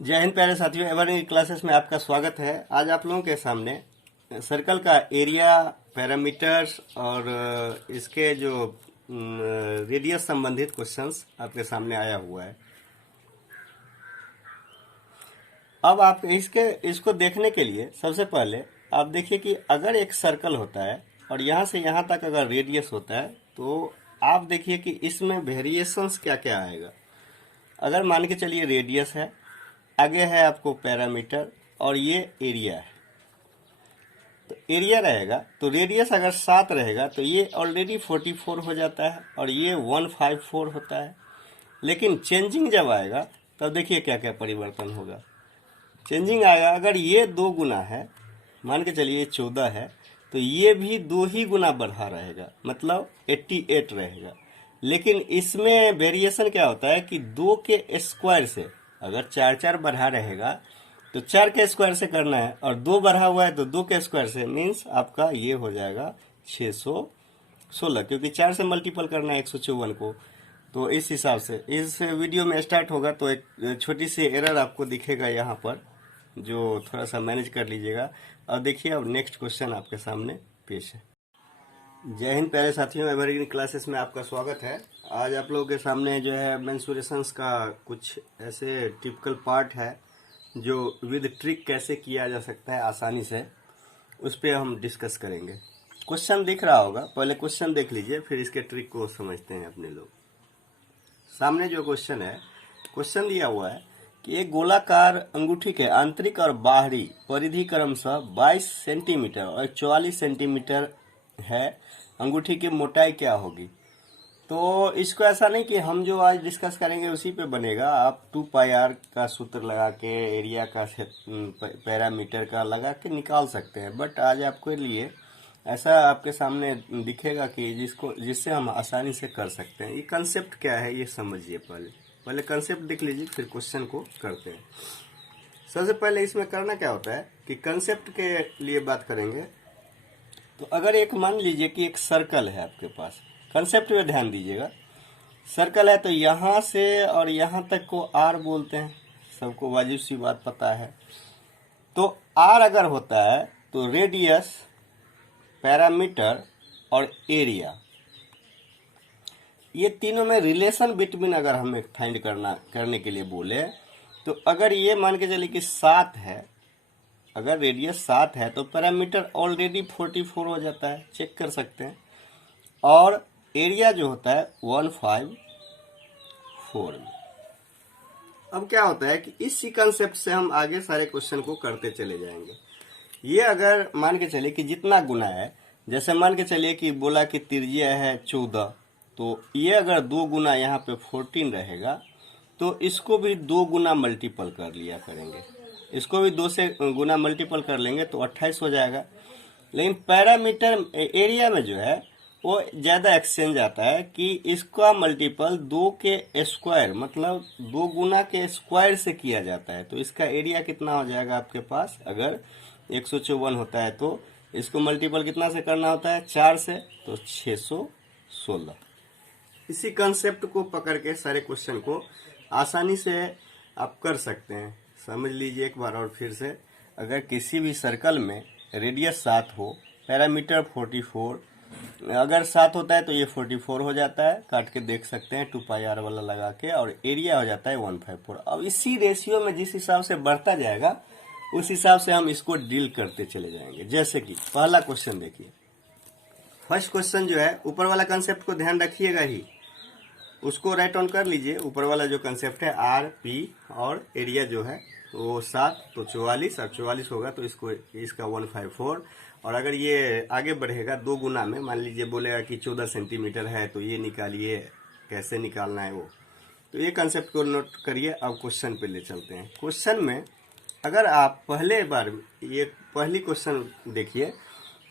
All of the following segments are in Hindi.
जय हिंद प्यारे साथियों, एवरग्रीन क्लासेस में आपका स्वागत है। आज आप लोगों के सामने सर्कल का एरिया, पैरामीटर्स और इसके जो रेडियस संबंधित क्वेश्चंस आपके सामने आया हुआ है। अब आप इसको देखने के लिए सबसे पहले आप देखिए कि अगर एक सर्कल होता है और यहाँ से यहाँ तक अगर रेडियस होता है तो आप देखिए कि इसमें वेरिएशंस क्या क्या आएगा। अगर मान के चलिए रेडियस है, आगे है आपको पैरामीटर और ये एरिया है, तो एरिया रहेगा तो रेडियस अगर 7 रहेगा तो ये ऑलरेडी 44 हो जाता है और ये 154 होता है। लेकिन चेंजिंग जब आएगा तब देखिए क्या क्या परिवर्तन होगा। चेंजिंग आएगा, अगर ये 2 गुना है, मान के चलिए 14 है, तो ये भी 2 ही गुना बढ़ा रहेगा, मतलब 88 रहेगा। लेकिन इसमें वेरिएशन क्या होता है कि 2 के स्क्वायर से, अगर 4 बढ़ा रहेगा तो 4 के स्क्वायर से करना है और 2 बढ़ा हुआ है तो 2 के स्क्वायर से, मीन्स आपका ये हो जाएगा 616, क्योंकि 4 से मल्टीपल करना है 154 को। तो इस हिसाब से इस वीडियो में स्टार्ट होगा तो एक छोटी सी एरर आपको दिखेगा यहाँ पर, जो थोड़ा सा मैनेज कर लीजिएगा। और देखिए अब नेक्स्ट क्वेश्चन आपके सामने पेश है। जय हिंद प्यारे साथियों, एवरग्रीन क्लासेस में आपका स्वागत है। आज आप लोगों के सामने जो है मेंसुरेशंस का कुछ ऐसे टिपिकल पार्ट है जो विद ट्रिक कैसे किया जा सकता है आसानी से, उस पर हम डिस्कस करेंगे। क्वेश्चन दिख रहा होगा, पहले क्वेश्चन देख लीजिए फिर इसके ट्रिक को समझते हैं अपने लोग। सामने जो क्वेश्चन है, क्वेश्चन दिया हुआ है कि एक गोलाकार अंगूठी के आंतरिक और बाहरी परिधि क्रमशः 22 सेंटीमीटर और 44 सेंटीमीटर है, अंगूठी की मोटाई क्या होगी। तो इसको ऐसा नहीं कि हम जो आज डिस्कस करेंगे उसी पे बनेगा। आप 2πr का सूत्र लगा के, एरिया का, पैरामीटर का लगा के निकाल सकते हैं, बट आज आपके लिए ऐसा आपके सामने दिखेगा कि जिससे हम आसानी से कर सकते हैं। ये कंसेप्ट क्या है ये समझिए। पहले कंसेप्ट देख लीजिए फिर क्वेश्चन को करते हैं। सबसे पहले इसमें करना क्या होता है कि कंसेप्ट के लिए बात करेंगे। तो अगर एक मान लीजिए कि एक सर्कल है आपके पास, कंसेप्ट में ध्यान दीजिएगा। सर्कल है तो यहाँ से और यहाँ तक को आर बोलते हैं, सबको वाजिब सी बात पता है। तो आर अगर होता है तो रेडियस, पैरामीटर और एरिया, ये तीनों में रिलेशन बिटवीन अगर हमें फाइंड करने के लिए बोले तो अगर ये मान के चलिए कि 7 है, अगर रेडियस 7 है तो पैरामीटर ऑलरेडी 44 हो जाता है, चेक कर सकते हैं। और एरिया जो होता है 154 में। अब क्या होता है कि इसी कंसेप्ट से हम आगे सारे क्वेश्चन को करते चले जाएंगे। ये अगर मान के चलिए कि जितना गुना है, जैसे मान के चलिए कि बोला कि त्रिज्या है 14, तो ये अगर 2 गुना यहाँ पे 14 रहेगा तो इसको भी 2 गुना मल्टीपल कर लिया करेंगे, इसको भी 2 से गुना मल्टीपल कर लेंगे तो 28 हो जाएगा। लेकिन पैरामीटर एरिया में जो है वो ज़्यादा एक्सचेंज आता है कि इसका मल्टीपल 2 के स्क्वायर, मतलब 2 गुना के स्क्वायर से किया जाता है। तो इसका एरिया कितना हो जाएगा आपके पास, अगर 154 होता है तो इसको मल्टीपल कितना से करना होता है, 4 से, तो 616। इसी कंसेप्ट को पकड़ के सारे क्वेश्चन को आसानी से आप कर सकते हैं। समझ लीजिए एक बार और फिर से। अगर किसी भी सर्कल में रेडियस 7 हो, पैरामीटर 44, अगर 7 होता है तो ये 44 हो जाता है, काट के देख सकते हैं 2πr वाला लगा के, और एरिया हो जाता है 154। अब इसी रेशियो में जिस हिसाब से बढ़ता जाएगा उस हिसाब से हम इसको डील करते चले जाएंगे। जैसे कि पहला क्वेश्चन देखिए, फर्स्ट क्वेश्चन जो है, ऊपर वाला कंसेप्ट को ध्यान रखिएगा ही, उसको राइट ऑन कर लीजिए। ऊपर वाला जो कंसेप्ट है आर पी और एरिया जो है वो 7, तो 44 और 44 होगा तो इसका 154। और अगर ये आगे बढ़ेगा 2 गुना में, मान लीजिए बोलेगा कि 14 सेंटीमीटर है तो ये निकालिए, कैसे निकालना है वो। तो ये कंसेप्ट को नोट करिए। अब क्वेश्चन पे ले चलते हैं। क्वेश्चन में अगर आप पहले बार ये पहली क्वेश्चन देखिए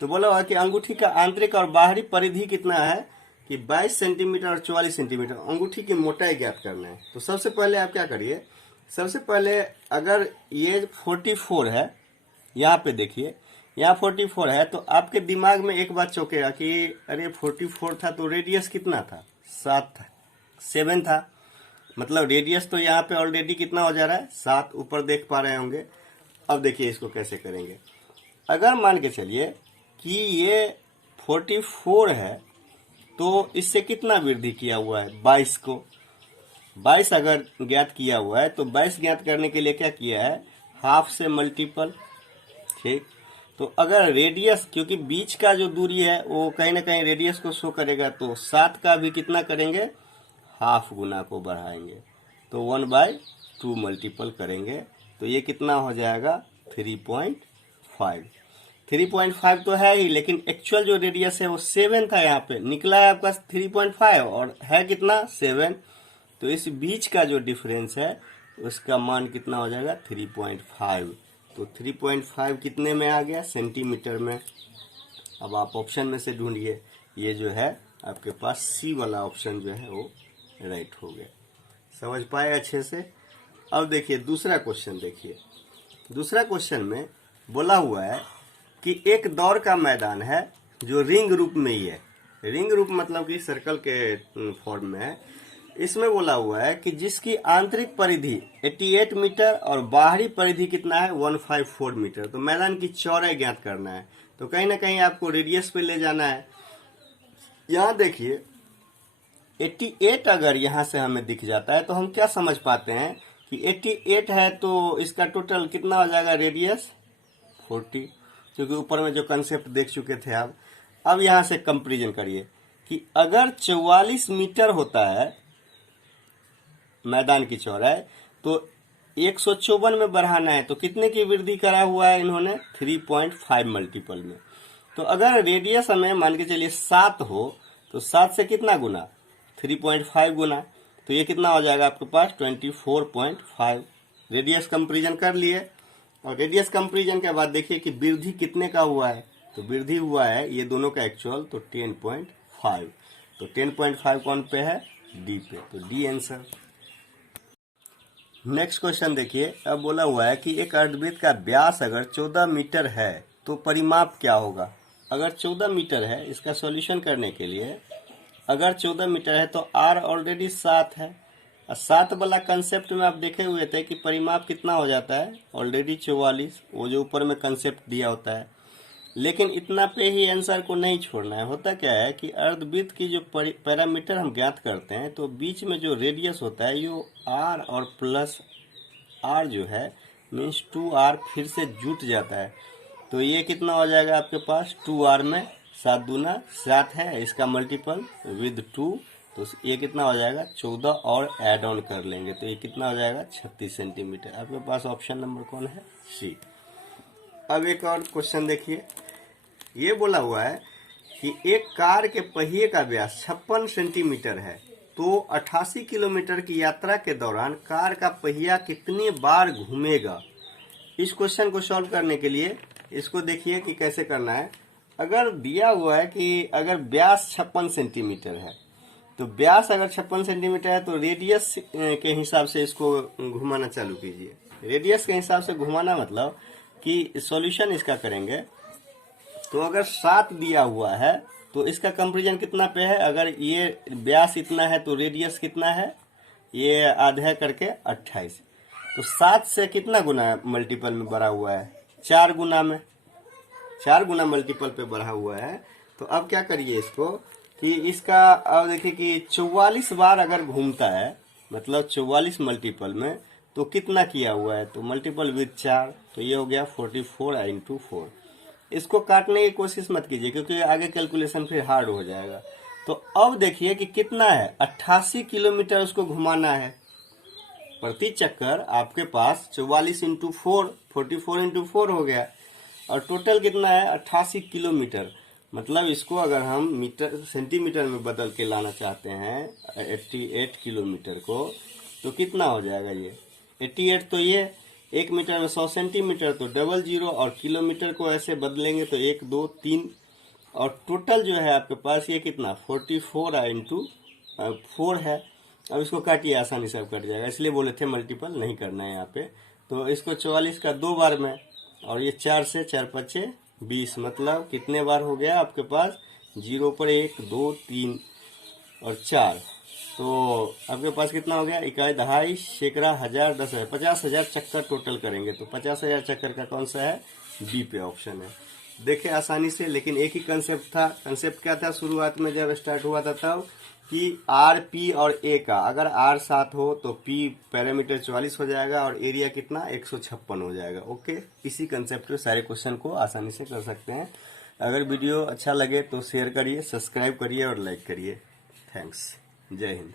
तो बोला हुआ कि अंगूठी का आंतरिक और बाहरी परिधि कितना है कि 22 सेंटीमीटर और 44 सेंटीमीटर, अंगूठी की मोटाई ज्ञात करना है। तो सबसे पहले आप क्या करिए, सबसे पहले अगर ये 44 है, यहाँ पे देखिए यहाँ 44 है, तो आपके दिमाग में एक बात चौंकेगा कि अरे 44 था तो रेडियस कितना था, 7 था, 7 था। मतलब रेडियस तो यहाँ पे ऑलरेडी कितना हो जा रहा है 7, ऊपर देख पा रहे होंगे। अब देखिए इसको कैसे करेंगे। अगर मान के चलिए कि ये 44 है तो इससे कितना वृद्धि किया हुआ है 22 को। 22 अगर ज्ञात किया हुआ है तो 22 ज्ञात करने के लिए क्या किया है, हाफ से मल्टीपल। ठीक, तो अगर रेडियस, क्योंकि बीच का जो दूरी है वो कहीं ना कहीं रेडियस को शो करेगा, तो 7 का भी कितना करेंगे, हाफ गुना को बढ़ाएंगे, तो 1/2 मल्टीपल करेंगे, तो ये कितना हो जाएगा 3.5। 3.5 तो है ही, लेकिन एक्चुअल जो रेडियस है वो 7 था, यहाँ पे निकला है आपका 3.5 और है कितना 7। तो इस बीच का जो डिफरेंस है उसका मान कितना हो जाएगा 3.5। तो 3.5 कितने में आ गया, सेंटीमीटर में। अब आप ऑप्शन में से ढूंढिए, ये जो है आपके पास सी वाला ऑप्शन जो है वो राइट हो गया। समझ पाए अच्छे से। अब देखिए दूसरा क्वेश्चन देखिए। दूसरा क्वेश्चन में बोला हुआ है कि एक दौड़ का मैदान है जो रिंग रूप में ही है। रिंग रूप मतलब कि सर्कल के फॉर्म में है। इसमें बोला हुआ है कि जिसकी आंतरिक परिधि 88 मीटर और बाहरी परिधि कितना है 154 मीटर। तो मैदान की चौड़ाई ज्ञात करना है, तो कहीं ना कहीं आपको रेडियस पे ले जाना है। यहाँ देखिए 88 अगर यहाँ से हमें दिख जाता है तो हम क्या समझ पाते हैं कि 88 है तो इसका टोटल कितना हो जाएगा रेडियस 40, क्योंकि ऊपर में जो कंसेप्ट देख चुके थे आप। अब यहाँ से कंपेरिजन करिए कि अगर 44 मीटर होता है मैदान की चौड़ाई, तो 154 में बढ़ाना है, तो कितने की वृद्धि करा हुआ है इन्होंने 3.5 मल्टीपल में। तो अगर रेडियस हमें मान के चलिए 7 हो तो 7 से कितना गुना 3.5 गुना, तो ये कितना हो जाएगा आपके पास 24.5। रेडियस कंपेरिजन कर लिए, और रेडियस कंपेरिजन के बाद देखिए कि वृद्धि कितने का हुआ है, तो वृद्धि हुआ है ये दोनों का एक्चुअल तो 10.5। तो 10.5 कौन पे है, डी पे, तो डी आंसर। नेक्स्ट क्वेश्चन देखिए। अब बोला हुआ है कि एक अर्धवृत्त का व्यास अगर 14 मीटर है तो परिमाप क्या होगा। अगर 14 मीटर है, इसका सॉल्यूशन करने के लिए अगर 14 मीटर है तो आर ऑलरेडी 7 है, और 7 वाला कंसेप्ट में आप देखे हुए थे कि परिमाप कितना हो जाता है ऑलरेडी 44, वो जो ऊपर में कंसेप्ट दिया होता है। लेकिन इतना पे ही आंसर को नहीं छोड़ना है। होता क्या है कि अर्धवृत्त की जो पैरामीटर हम ज्ञात करते हैं, तो बीच में जो रेडियस होता है यो आर और प्लस आर जो है मीन्स 2r फिर से जुट जाता है, तो ये कितना हो जाएगा आपके पास 2r में 7 दूना 7 है, इसका मल्टीपल विद 2, तो ये कितना हो जाएगा 14 और ऐड ऑन कर लेंगे, तो ये कितना हो जाएगा 36 सेंटीमीटर। आपके पास ऑप्शन नंबर कौन है, सी। अब एक और क्वेश्चन देखिए। ये बोला हुआ है कि एक कार के पहिए का व्यास 56 सेंटीमीटर है, तो 88 किलोमीटर की यात्रा के दौरान कार का पहिया कितनी बार घूमेगा। इस क्वेश्चन को सॉल्व करने के लिए इसको देखिए कि कैसे करना है। अगर दिया हुआ है कि अगर व्यास 56 सेंटीमीटर है, तो व्यास अगर 56 सेंटीमीटर है तो रेडियस के हिसाब से इसको घुमाना चालू कीजिए। रेडियस के हिसाब से घुमाना मतलब कि सॉल्यूशन इसका करेंगे, तो अगर 7 दिया हुआ है तो इसका कंपेरिजन कितना पे है, अगर ये व्यास इतना है तो रेडियस कितना है, ये आधा करके 28, तो 7 से कितना गुना मल्टीपल में बढ़ा हुआ है 4 गुना में, 4 गुना मल्टीपल पे बढ़ा हुआ है। तो अब क्या करिए इसको कि इसका अब देखिए कि 44 बार अगर घूमता है, मतलब 44 मल्टीपल में, तो कितना किया हुआ है, तो मल्टीपल विद 4, तो ये हो गया 44 इंटू 4। इसको काटने की कोशिश मत कीजिए क्योंकि आगे कैलकुलेशन फिर हार्ड हो जाएगा। तो अब देखिए कि कितना है 88 किलोमीटर उसको घुमाना है। प्रति चक्कर आपके पास 44 इंटू 4 44 इंटू 4 हो गया, और टोटल कितना है 88 किलोमीटर। मतलब इसको अगर हम मीटर सेंटीमीटर में बदल के लाना चाहते हैं 88 किलोमीटर को, तो कितना हो जाएगा ये 88, तो ये 1 मीटर में 100 सेंटीमीटर, तो डबल जीरो, और किलोमीटर को ऐसे बदलेंगे तो 1 2 3, और टोटल जो है आपके पास ये कितना 44 इंटू 4 है। अब इसको काटिए, आसानी से कट जाएगा, इसलिए बोले थे मल्टीपल नहीं करना है यहाँ पे। तो इसको 44 का 2 बार में, और ये 4 से 4 5 20, मतलब कितने बार हो गया आपके पास 0 पर 1 2 3 और 4, तो आपके पास कितना हो गया, इकाई, दहाई, सैकड़ा, हजार, 10,000, 50,000 चक्कर टोटल करेंगे। तो 50,000 चक्कर का कौन सा है, बी पे ऑप्शन है। देखे आसानी से, लेकिन एक ही कंसेप्ट था। कंसेप्ट क्या था शुरुआत में जब स्टार्ट हुआ था तब, कि आर, पी और ए का, अगर आर 7 हो तो पी पैरामीटर 44 हो जाएगा और एरिया कितना 156 हो जाएगा। ओके, इसी कंसेप्ट पे सारे क्वेश्चन को आसानी से कर सकते हैं। अगर वीडियो अच्छा लगे तो शेयर करिए, सब्सक्राइब करिए और लाइक करिए। थैंक्स। जय हिंद।